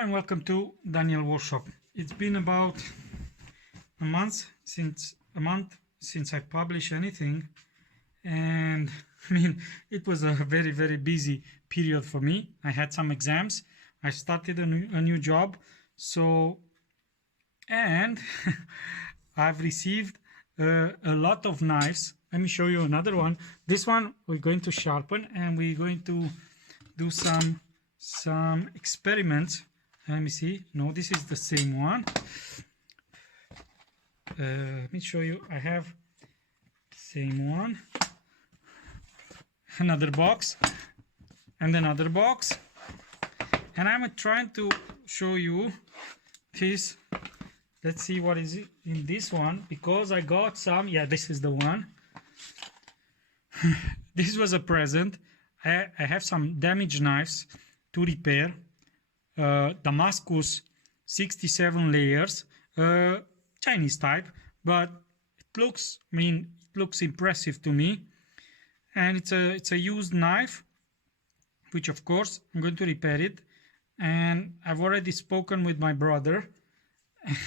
and welcome to Daniel Workshop. It's been about a month since I published anything, and I mean it was a very busy period for me. I had some exams, I started a new job, and I've received a lot of knives. Let me show you another one. This one we're going to sharpen, and we're going to do some experiments. Let me see. No, this is the same one. Let me show you. I have same one, another box, and another box, and I'm trying to show you this. Let's see what is in this one, because I got some. Yeah, this is the one. This was a present. I have some damaged knives to repair. Damascus 67 layers, Chinese type, but it looks, it looks impressive to me, and it's a used knife, which of course I'm going to repair it. And I've already spoken with my brother,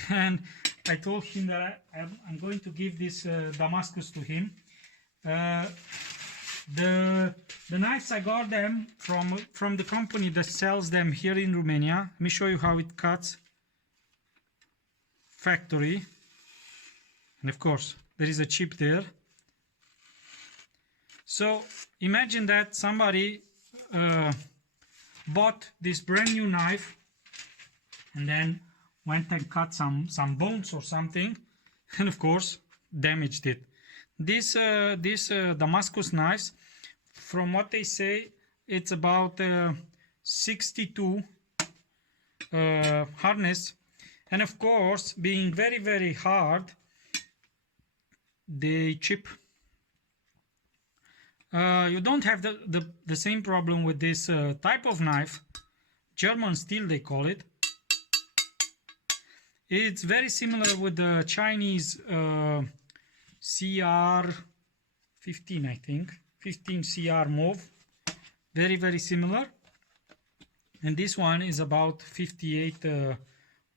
and I told him that I'm going to give this Damascus to him. The knives, I got them from the company that sells them here in Romania. Let me show you how it cuts. Factory, and of course there is a chip there. So imagine that somebody bought this brand new knife and then went and cut some bones or something, and of course damaged it. This Damascus knives, from what they say, it's about 62 hardness, and of course, being very hard, they chip. You don't have the same problem with this type of knife, German steel they call it. It's very similar with the Chinese CR 15, I think 15 CR mauve, very similar. And this one is about 58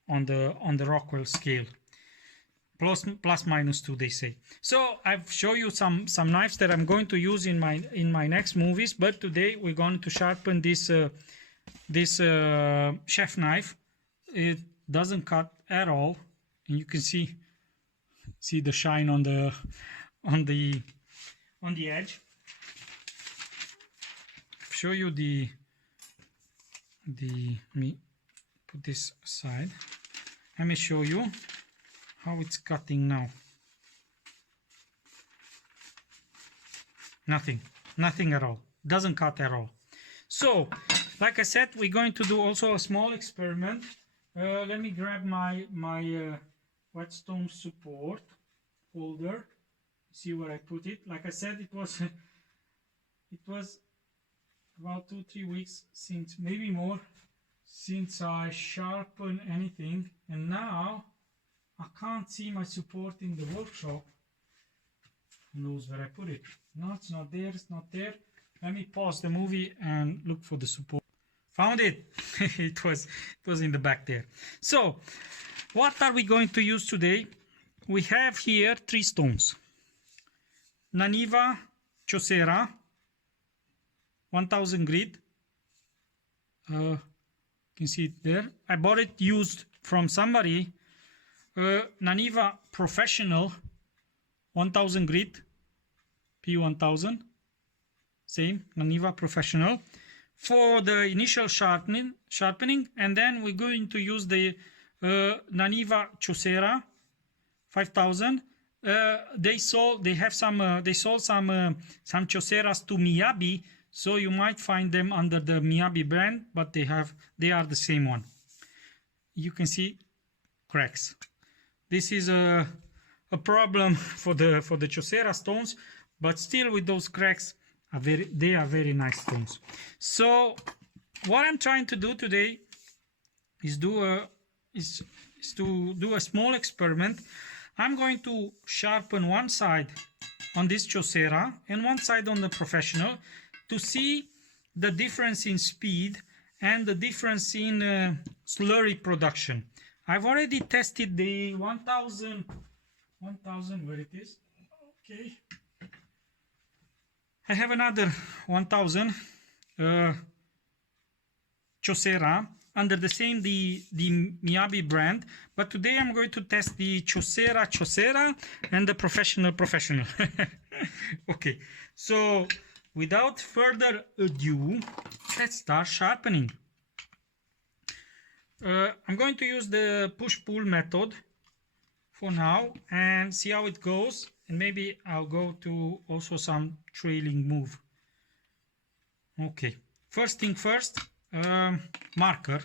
on the Rockwell scale, plus -2 they say. So I've shown you some knives that I'm going to use in my next movies, but today we're going to sharpen this chef knife. It doesn't cut at all, and you can see the shine on the edge. Show you let me put this aside. Let me show you how it's cutting now. Nothing at all. Doesn't cut at all. So like I said, we're going to do also a small experiment. Let me grab my whetstone support holder. See where I put it. Like I said, it was about 2-3 weeks, since maybe more, since I sharpened anything, and now I can't see my support in the workshop. Who knows where I put it? No, it's not there. It's not there. Let me pause the movie and look for the support. Found it. It was in the back there. So what are we going to use today? We have here 3 stones. Naniwa Chosera 1000 grit. You can see it there. I bought it used from somebody. Naniwa Professional 1000 grit, P1000. Same, Naniwa Professional. For the initial sharpening, and then we're going to use the Naniwa Chosera 5000. They sold some Choseras to Miyabi, so you might find them under the Miyabi brand, but they are the same one. You can see cracks. This is a problem for the Chosera stones, but still with those cracks, they are very nice stones. So what I'm trying to do today is to do a small experiment. I'm going to sharpen one side on this Chosera and one side on the Professional to see the difference in speed and the difference in slurry production. I've already tested the 1000, where it is. Okay. I have another 1000 Chosera under the same the Miyabi brand, but today I'm going to test the Chosera and the Professional. Okay, so without further ado, let's start sharpening. I'm going to use the push-pull method for now and see how it goes, and maybe I'll go to also some trailing move. Okay, first thing first, marker.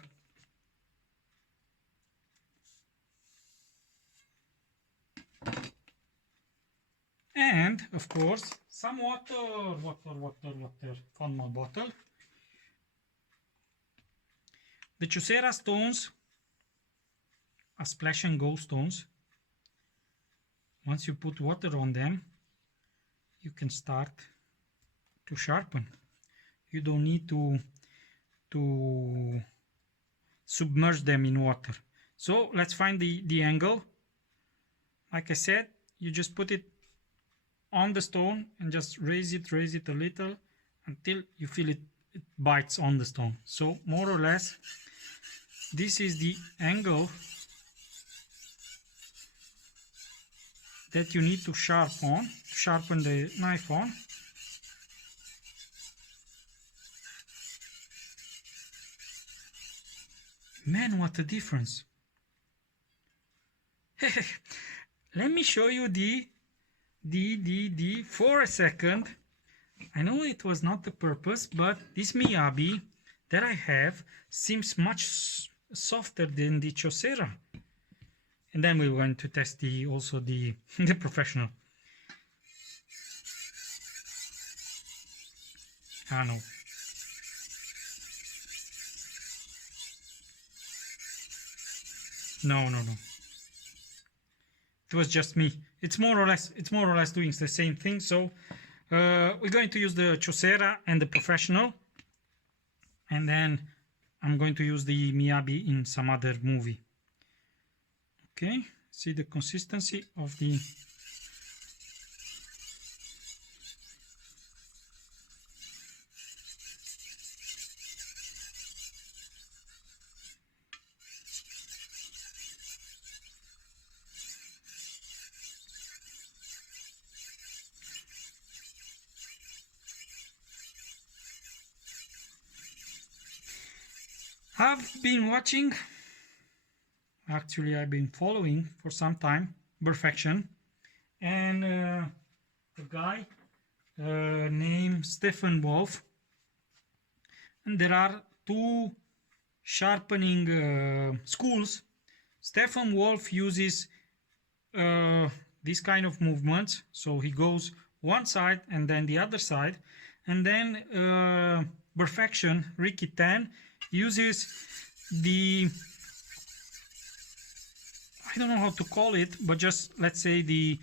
And of course some water from my bottle. The Chosera stones are splash and go stones. Once you put water on them, you can start to sharpen. You don't need to submerge them in water. So let's find the angle. Like I said, you just put it on the stone and just raise it a little until you feel it bites on the stone. So more or less, this is the angle that you need to sharpen the knife on. Man, what a difference. Let me show you for a second. I know it was not the purpose, but this Miyabi that I have seems much softer than the Chosera. And then we went to test also the Professional. Ah, no. No. It was just me. It's more or less doing the same thing. So we're going to use the Chosera and the Professional, and then I'm going to use the Miyabi in some other movie. Okay, see the consistency of the I've been watching, actually I've been following for some time, Perfection, and a guy named Stephen Wolf, and there are two sharpening schools. Stephen Wolf uses this kind of movements, so he goes one side and then the other side, and then Perfection, Ricky Tan, uses the, I don't know how to call it, but just let's say the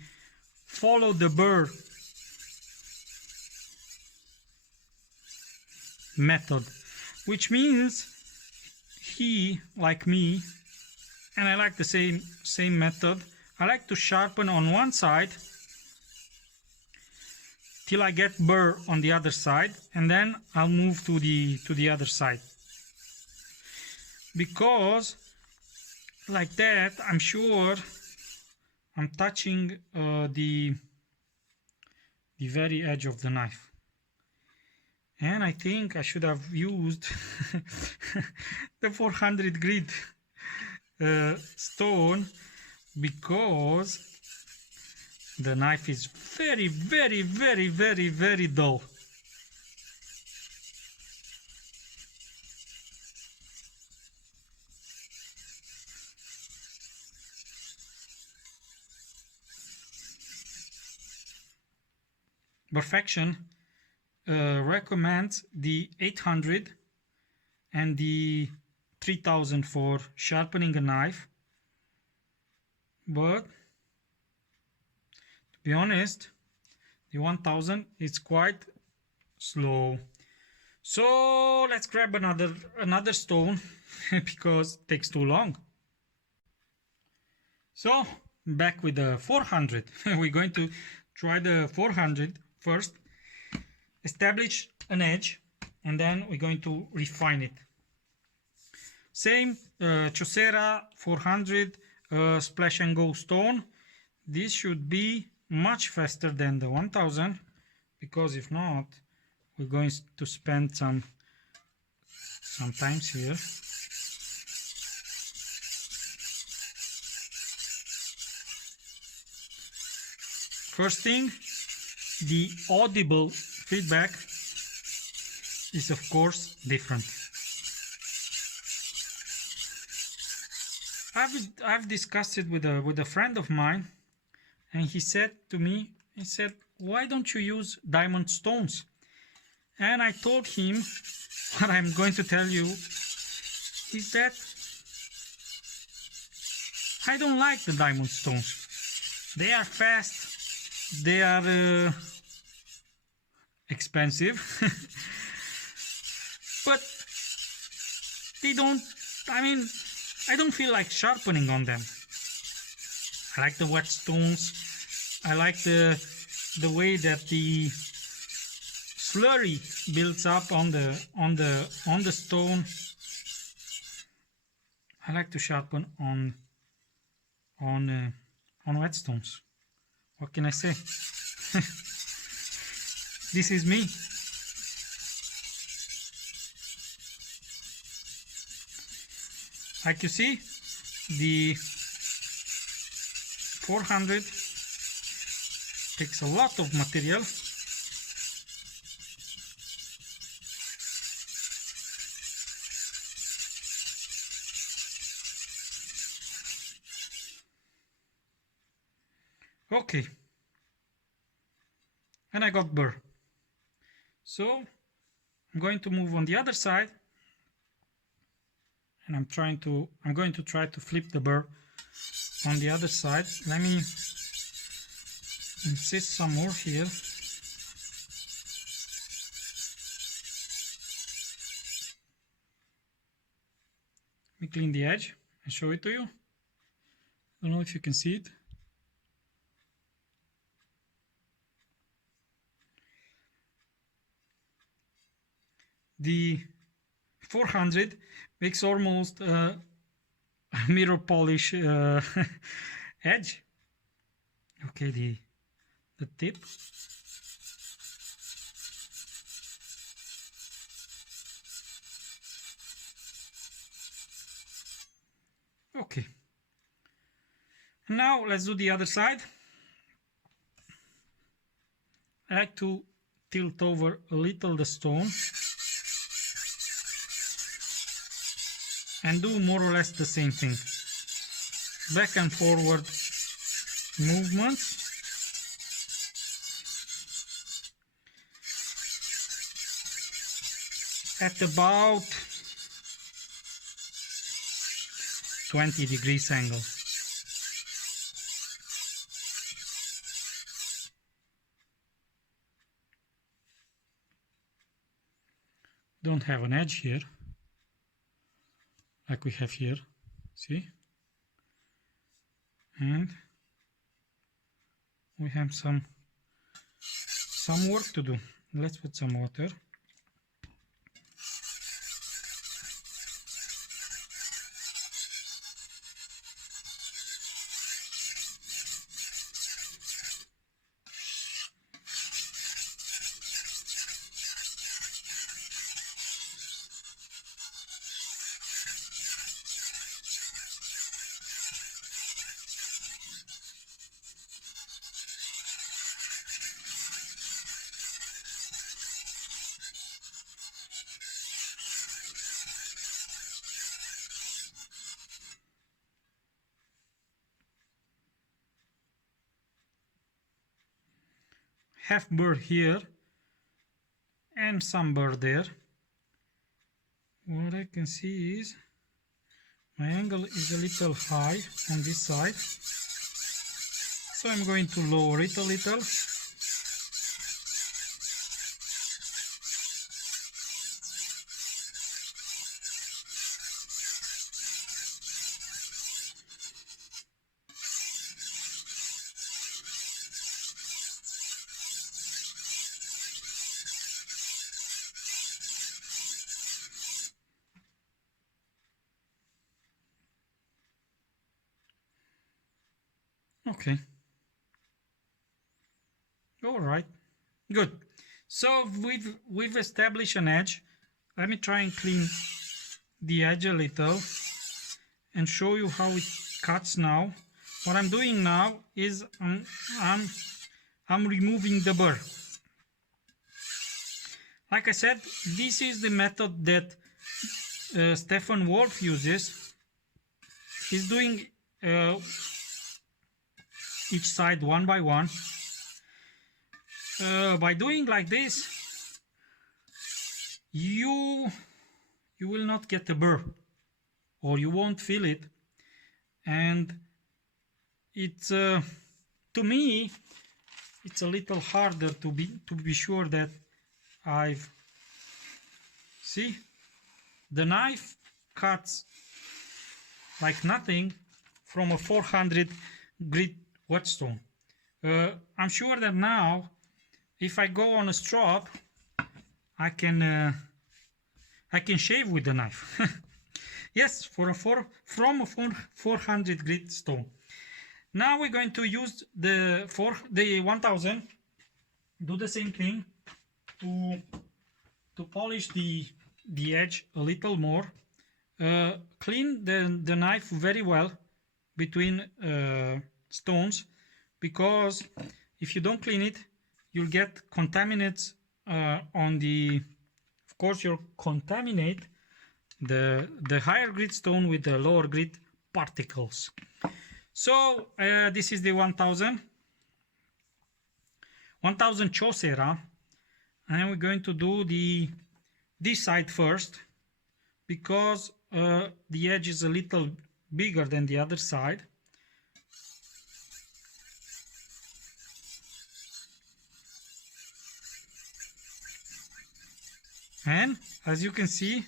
follow the burr method, which means he, like me, and I like the same method, I like to sharpen on one side till I get burr on the other side, and then I'll move to the other side. Because like that, I'm sure I'm touching the very edge of the knife. And I think I should have used the 400 grit stone, because the knife is very dull. Perfection recommends the 800 and the 3000 for sharpening a knife, but to be honest, the 1000 is quite slow. So let's grab another stone because it takes too long. So back with the 400. We're going to try the 400 first, establish an edge, and then we're going to refine it. Same Chosera 400 splash and go stone. This should be much faster than the 1000, because if not, we're going to spend some times here. First thing, the audible feedback is of course different. I've discussed it with a friend of mine, and he said to me, he said, why don't you use diamond stones? And I told him what I'm going to tell you is that I don't like the diamond stones. They are fast, they are expensive, but they don't, I don't feel like sharpening on them. I like the whetstones. I like the way that the slurry builds up on the stone. I like to sharpen on whetstones. What can I say? This is me. Like you see, the 400 takes a lot of material. Okay, and I got burr. So I'm going to move on the other side, and I'm going to try to flip the burr on the other side. Let me insist some more here. Let me clean the edge and show it to you. I don't know if you can see it. The 400 makes almost a mirror polish edge. Okay, the tip. Okay. Now let's do the other side. I like to tilt over a little the stone and do more or less the same thing. Back and forward movements. At about 20 degrees angle. Don't have an edge here like we have here, see? And we have some work to do. Let's put some water. Half burr here and some burr there. What I can see is my angle is a little high on this side, so I'm going to lower it a little. Okay. All right. Good. So we've established an edge. Let me try and clean the edge a little and show you how it cuts now. What I'm doing now is I'm removing the burr. Like I said, this is the method that Stefan Wolf uses. He's doing each side one by one. By doing like this, you will not get a burr, or you won't feel it, and it's to me it's a little harder to be sure that I've see the knife cuts like nothing from a 400 grit whetstone. I'm sure that now if I go on a strop, I can shave with the knife. Yes, from a 400 grit stone. Now we're going to use the 1000. Do the same thing to polish the edge a little more. Clean the knife very well between stones, because if you don't clean it, you'll get contaminants on the. Of course, you'll contaminate the higher grit stone with the lower grit particles. So this is the 1000 Chosera, and we're going to do this side first, because the edge is a little bigger than the other side. And as you can see,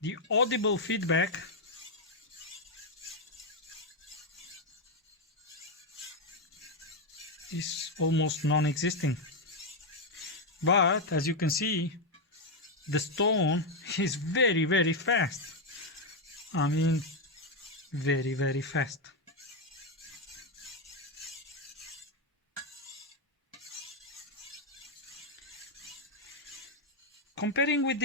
the audible feedback is almost non-existing. But as you can see, the stone is very, very fast. I mean, very, very fast. Comparing with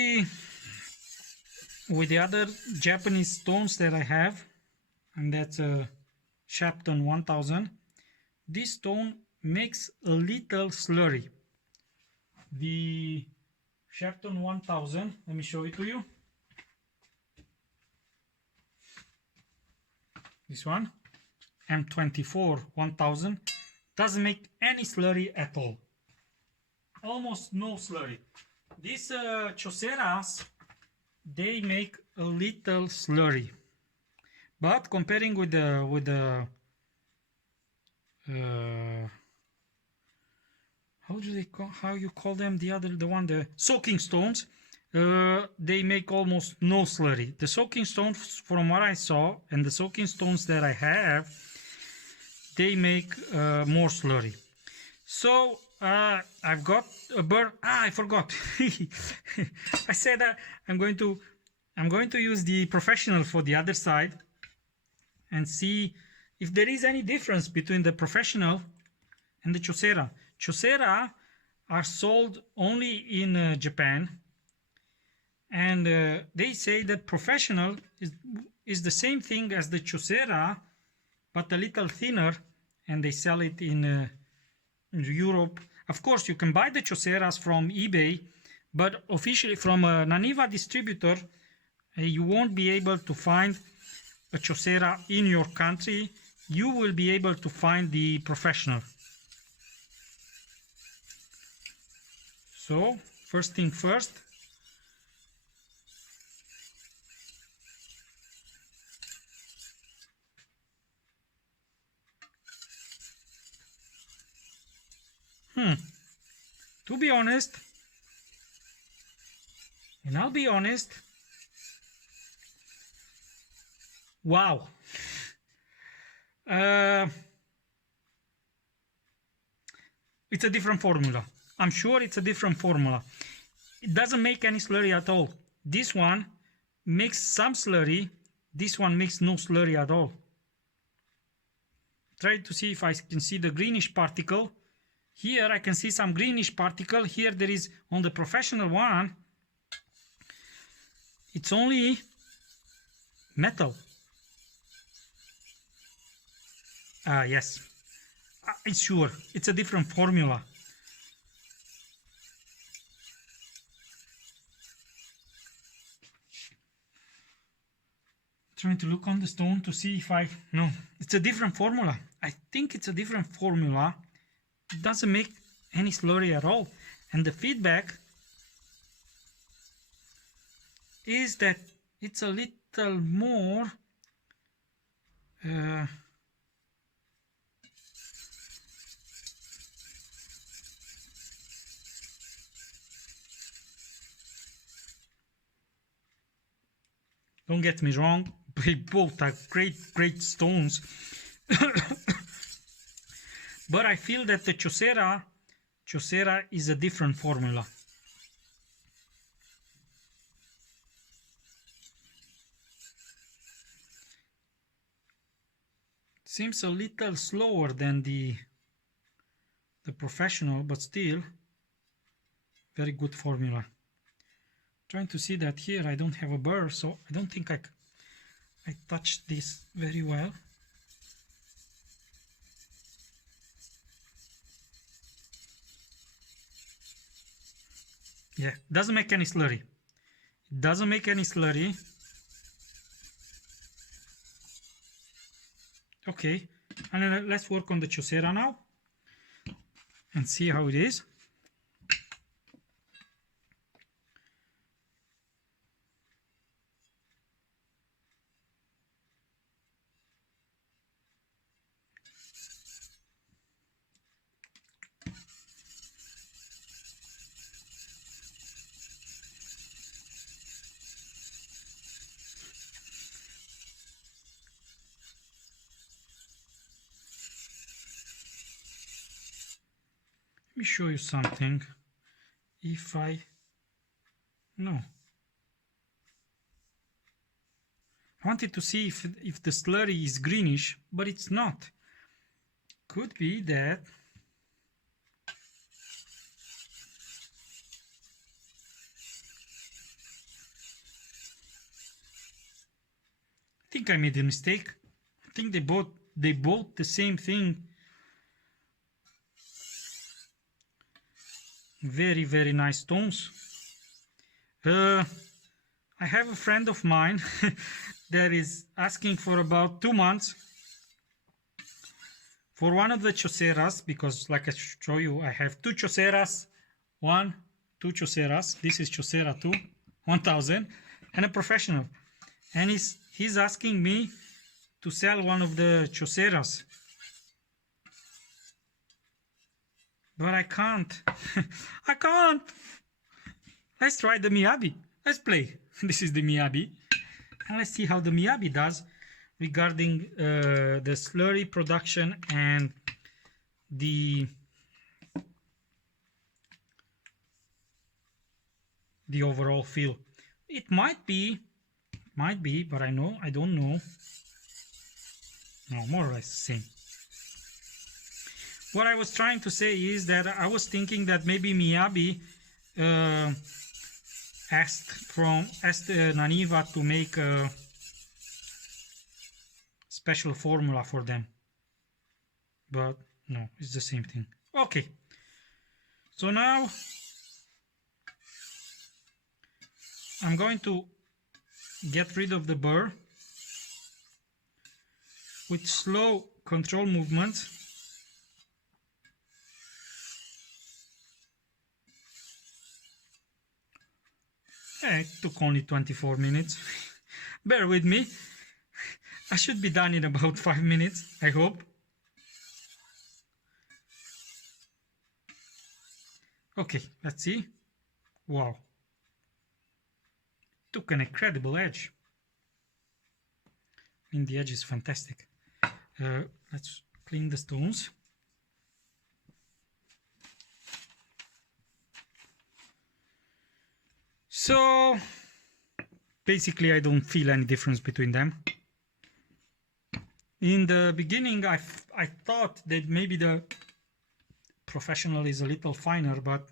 the other Japanese stones that I have, and that's a Sharpening 1000, this stone makes a little slurry. The Sharpening 1000, let me show it to you. This one, M24 1000, doesn't make any slurry at all. Almost no slurry. These Choseras, they make a little slurry, but comparing with the how you call them, the soaking stones, they make almost no slurry. The soaking stones, from what I saw, and the soaking stones that I have, they make more slurry. So I've got a burr. I forgot. I said I'm going to use the Professional for the other side and see if there is any difference between the Professional and the Chosera. Chosera are sold only in Japan, and they say that Professional is the same thing as the Chosera, but a little thinner, and they sell it in Europe. Of course, you can buy the Choseras from eBay, but officially from a Naniwa distributor, you won't be able to find a Chosera in your country. You will be able to find the Professional. So, first thing first, to be honest, and I'll be honest, wow, it's a different formula. I'm sure it's a different formula. It doesn't make any slurry at all. This one makes some slurry. This one makes no slurry at all. try to see if I can see the greenish particle. Here I can see some greenish particle. Here there is, on the professional one, it's only metal. Yes, it's sure. It's a different formula. Trying to look on the stone to see if no, it's a different formula. I think it's a different formula. It doesn't make any slurry at all. And the feedback is that it's a little more don't get me wrong, they both are great stones. But I feel that the Chosera is a different formula. Seems a little slower than the professional, but still very good formula. Trying to see that here I don't have a burr, so I don't think I touched this very well. Yeah, doesn't make any slurry. It doesn't make any slurry. Okay, and then let's work on the Chosera now and see how it is. Let me show you something. If I wanted to see if the slurry is greenish, but it's not. Could be that I think I made a mistake. I think they bought the same thing. Very nice stones. I have a friend of mine that is asking for about 2 months for one of the Choseras, because like I show you, I have 2 Choseras, 2 Choseras. This is Chosera 2 1000 and a professional, and he's asking me to sell one of the Choseras. But I can't. I can't. Let's try the Miyabi. Let's play. This is the Miyabi. And let's see how the Miyabi does regarding the slurry production and the overall feel. It might be, but I don't know. No, more or less the same. What I was trying to say is that I was thinking that maybe Miyabi asked Naniwa to make a special formula for them, but no, it's the same thing. Okay, so now I'm going to get rid of the burr with slow control movements. It took only 24 minutes. Bear with me. I should be done in about 5 minutes, I hope. Okay, let's see. Wow. Took an incredible edge. I mean, the edge is fantastic. Let's clean the stones. So basically I don't feel any difference between them. In the beginning I thought that maybe the Professional is a little finer, but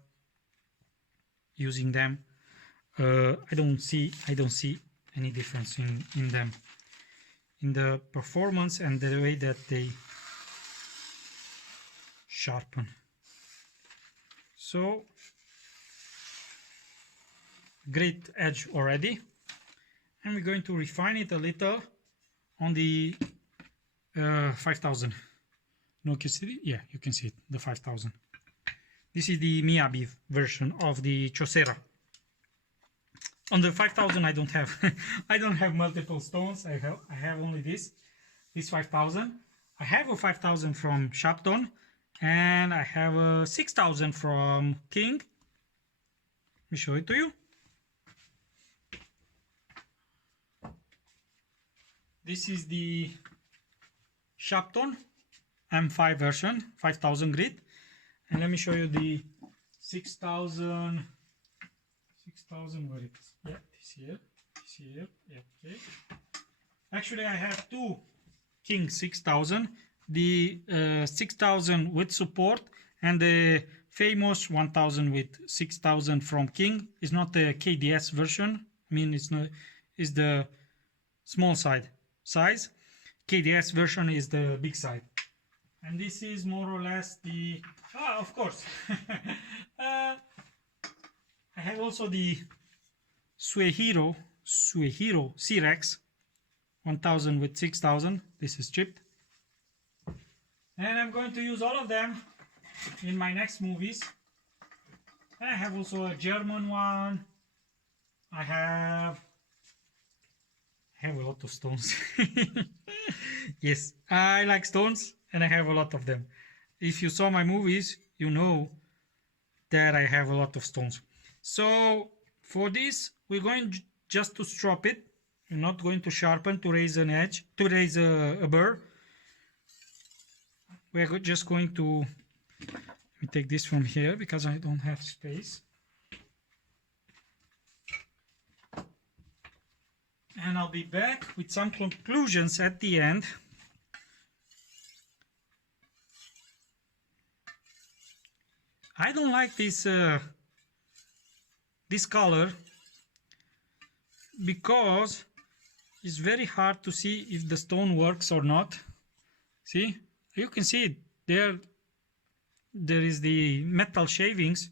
using them, I don't see any difference in them, in the performance and the way that they sharpen. So great edge already, and we're going to refine it a little on the 5000. No, you see it? Yeah, you can see it, the 5000. This is the Miyabi version of the Chosera. On the 5000 I don't have I don't have multiple stones. I have only this 5000. I have a 5000 from Sharpening, and I have a 6000 from King. Let me show it to you. This is the Sharpening M5 version, 5000 grit, and let me show you the 6000 where it is. Yeah, this here, yeah, okay. Actually, I have two King 6000, the 6000 with support and the famous 1000 with 6000 from King. Is not the KDS version. I mean, it's the small size. KDS version is the big side. And this is more or less the of course. I have also the Suehiro C-Rex 1000 with 6000. This is chipped. And I'm going to use all of them in my next movies. I have also a German one. I have a lot of stones. Yes, I like stones and I have a lot of them. If you saw my movies, you know that I have a lot of stones. So for this, we're going just to strop it. We're not going to sharpen to raise an edge, to raise a burr. We're just going to, let me take this from here because I don't have space. And I'll be back with some conclusions at the end. I don't like this this color because it's very hard to see if the stone works or not. See, you can see it there. There is the metal shavings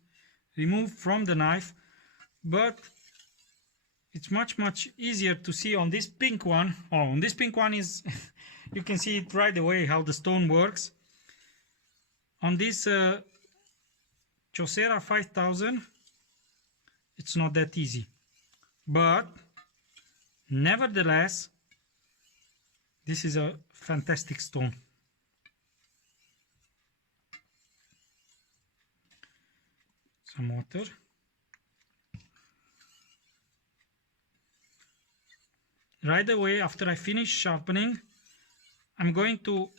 removed from the knife, but it's much easier to see on this pink one. Oh, on this pink one is you can see it right away how the stone works. On this Chosera 5000, it's not that easy, but nevertheless, this is a fantastic stone. Some water. Right away after I finish sharpening, I'm going to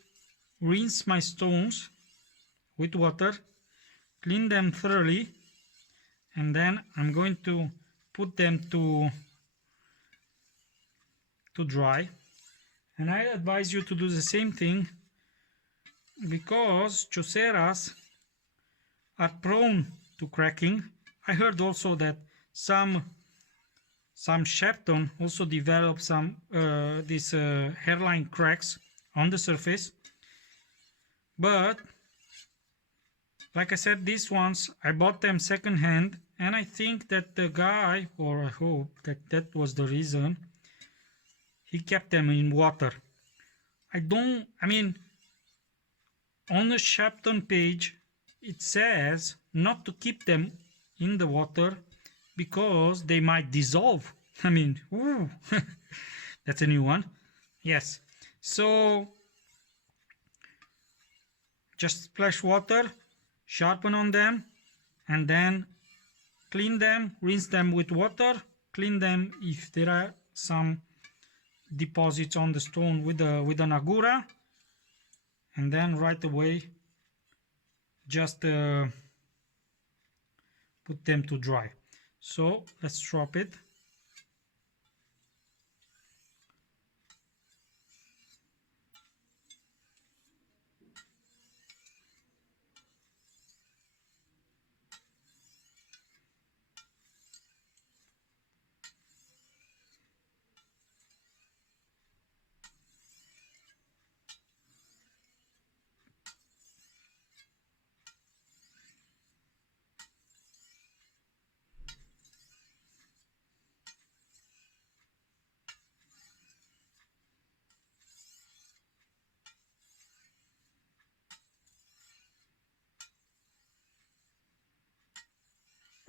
rinse my stones with water, clean them thoroughly, and then I'm going to put them to dry. And I advise you to do the same thing because Choseras are prone to cracking. I heard also that some Sharpening also develop some these hairline cracks on the surface, but like I said, these ones I bought them second hand, and I think that the guy, or I hope that was the reason, he kept them in water. I mean, on the Sharpening page it says not to keep them in the water because they might dissolve. I mean, ooh, that's a new one. Yes, so just splash water, sharpen on them, and then clean them, rinse them with water, clean them if there are some deposits on the stone with an agura, and then right away just put them to dry. So let's drop it.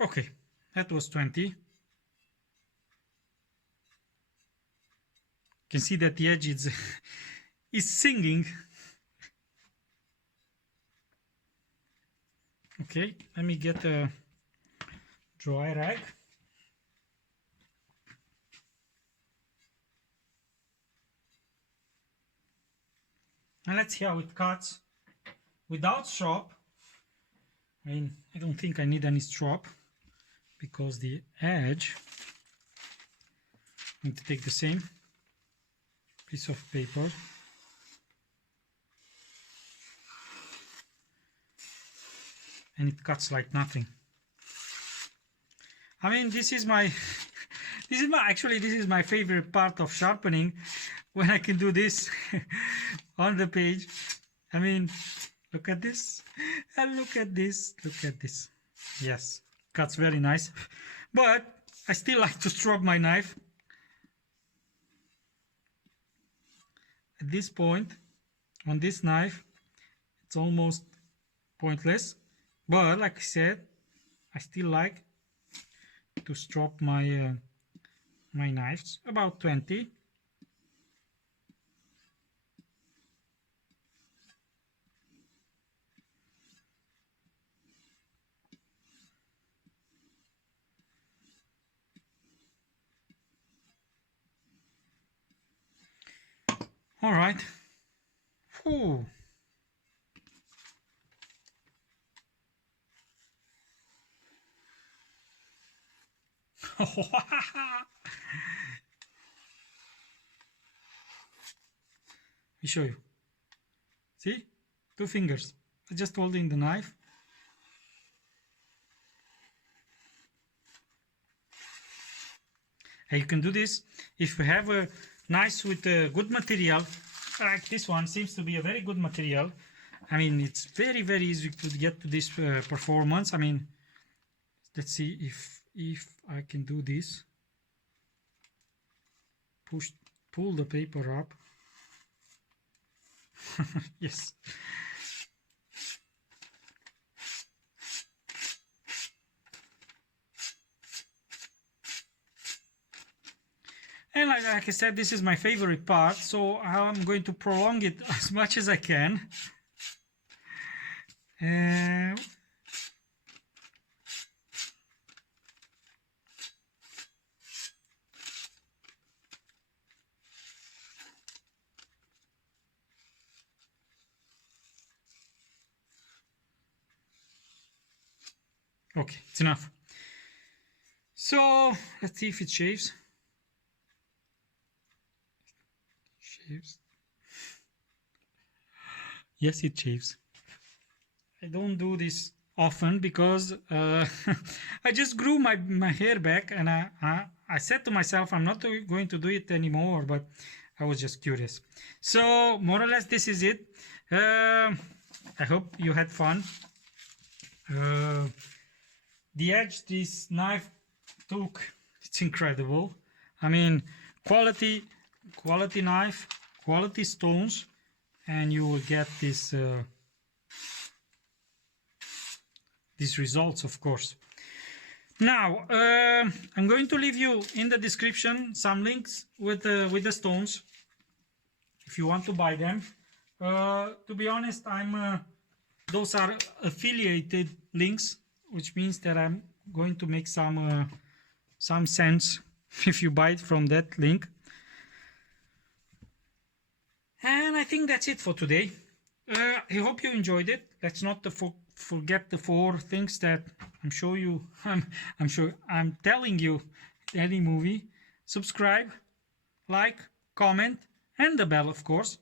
Okay, that was 20. You can see that the edge is, is singing. Okay, let me get a dry rag. And let's see how it cuts without strop. I mean, I don't think I need any strop because the edge, I'm going to take the same piece of paper. And it cuts like nothing. I mean, this is my actually this is my favorite part of sharpening, when I can do this on the page. I mean, look at this, and look at this, look at this. Yes, cuts very nice, but I still like to strop my knife. At this point, on this knife, it's almost pointless, but like I said, I still like to strop my my knives, about 20. All right. Ooh. Let me show you. See? 2 fingers. Just holding the knife. And you can do this if you have a knife with a good material, like this one seems to be a very good material. I mean, it's very, very easy to get to this performance. I mean, let's see if I can do this. Pull the paper up. Yes. And like I said, this is my favorite part, so I'm going to prolong it as much as I can. Okay, it's enough. So let's see if it shaves. Shaves. Yes, it shaves. I don't do this often because I just grew my hair back, and I said to myself I'm not going to do it anymore, but I was just curious. So more or less this is it. I hope you had fun. The edge this knife took, it's incredible. I mean, quality knife, quality stones, and you will get this these results, of course. Now I'm going to leave you in the description some links with the stones if you want to buy them. To be honest, those are affiliated links, which means that I'm going to make some sense if you buy it from that link. And I think that's it for today. I hope you enjoyed it. Let's not forget the 4 things that I'm sure I'm telling you in any movie. Subscribe, like, comment, and the bell, of course.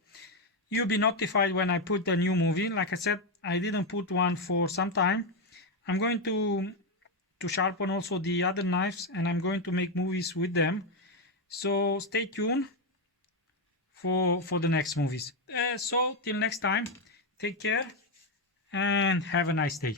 You'll be notified when I put a new movie. Like I said, I didn't put one for some time. I'm going to sharpen also the other knives, and I'm going to make movies with them. So stay tuned for the next movies. So till next time, take care and have a nice day.